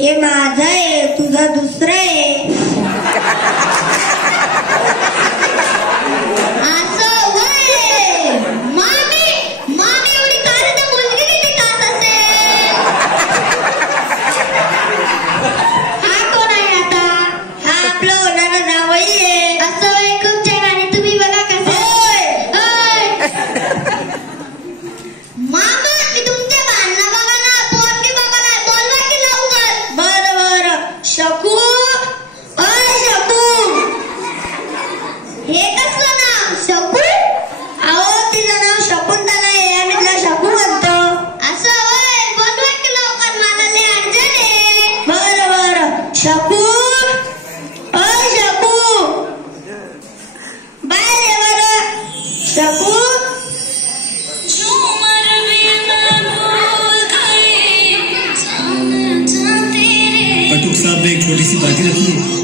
हे माझं आहे, तुझं दुसरं आहे. असं वय मामी एवढी कारी तर मुलगी किती खात असेल. हा कोण आहे आता? हा आपलं होणारा जावई आहे. असं वय खूप छान. आणि तुम्ही बघा कसं. मामा मी तुमच्या भांडणं बघा ना, पोरगी बघा ना, बोलवा की लवकर. बरं शकू, अय शकू. हे कसलं नाव शकू? अहो तिचं नाव शकुंतला आहे, आम्ही तिला शकू म्हणतो. असं वय बोलवा की लवकर, मला लय अर्जंट आहे. बरं शकू, अय शकू. बाय रे. बरं शकू. बटुक साहब ने एक छोटी सी बाजी रखी है.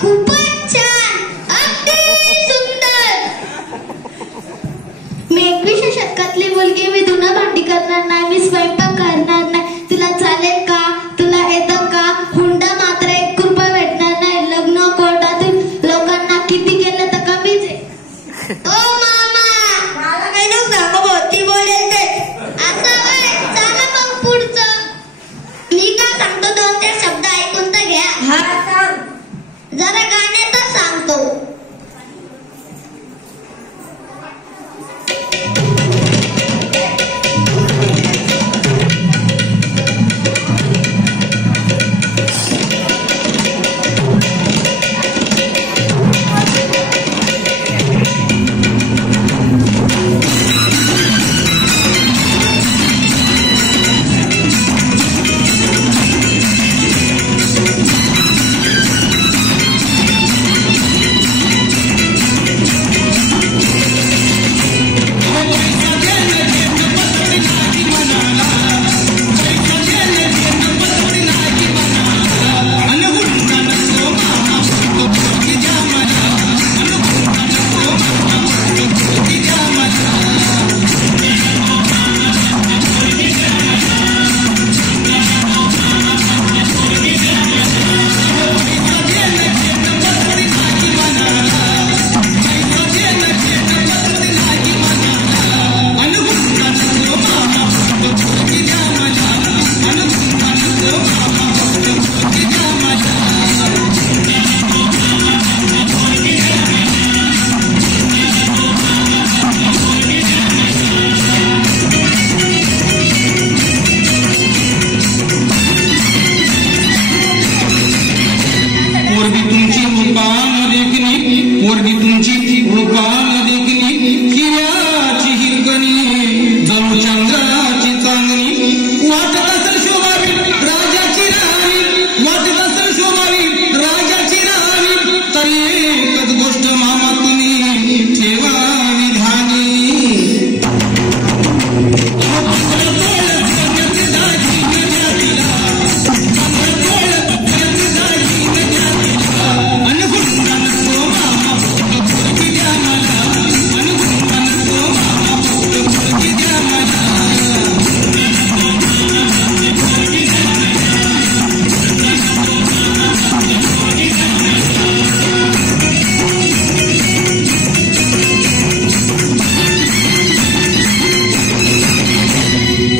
खूपच छान, अगदी सुंदर. मी 21व्या शतकातली मुलगी. मी धुणं भांडी करणार नाही, मी स्वयंपाक करणार नाही. तुला चालेल का? तुला येतं का? हुंडा मात्र 1 रुपया भेटणार नाही. लग्न कोर्टातील लोकांना किती केलं तर कमीच आहे. ओ मामा मला काही नको सांगू भाऊ, ती बोलेल ते. असं वय चला मग पुढचं. मी का सांगतो 2-4 शब्द ऐकून तर घ्या. हा सांग. जरा गाण्यातच सांगतो.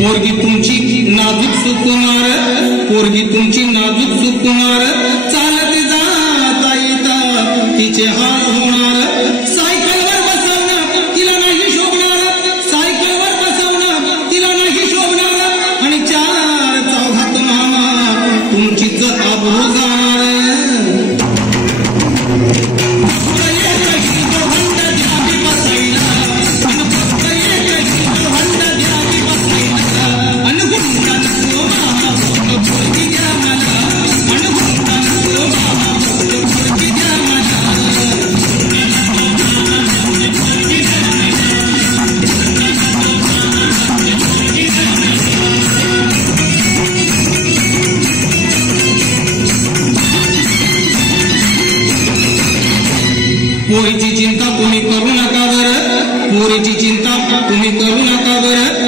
पोरगी तुमची नाजूक सुकुमार, पोरगी तुमची नाजूक सुकुमार, चालत जाता येता तिचे हाल होणार. सायकलवर बसवणं तिला नाही शोभणार, सायकलवर बसवणं तिला नाही शोभणार. का बर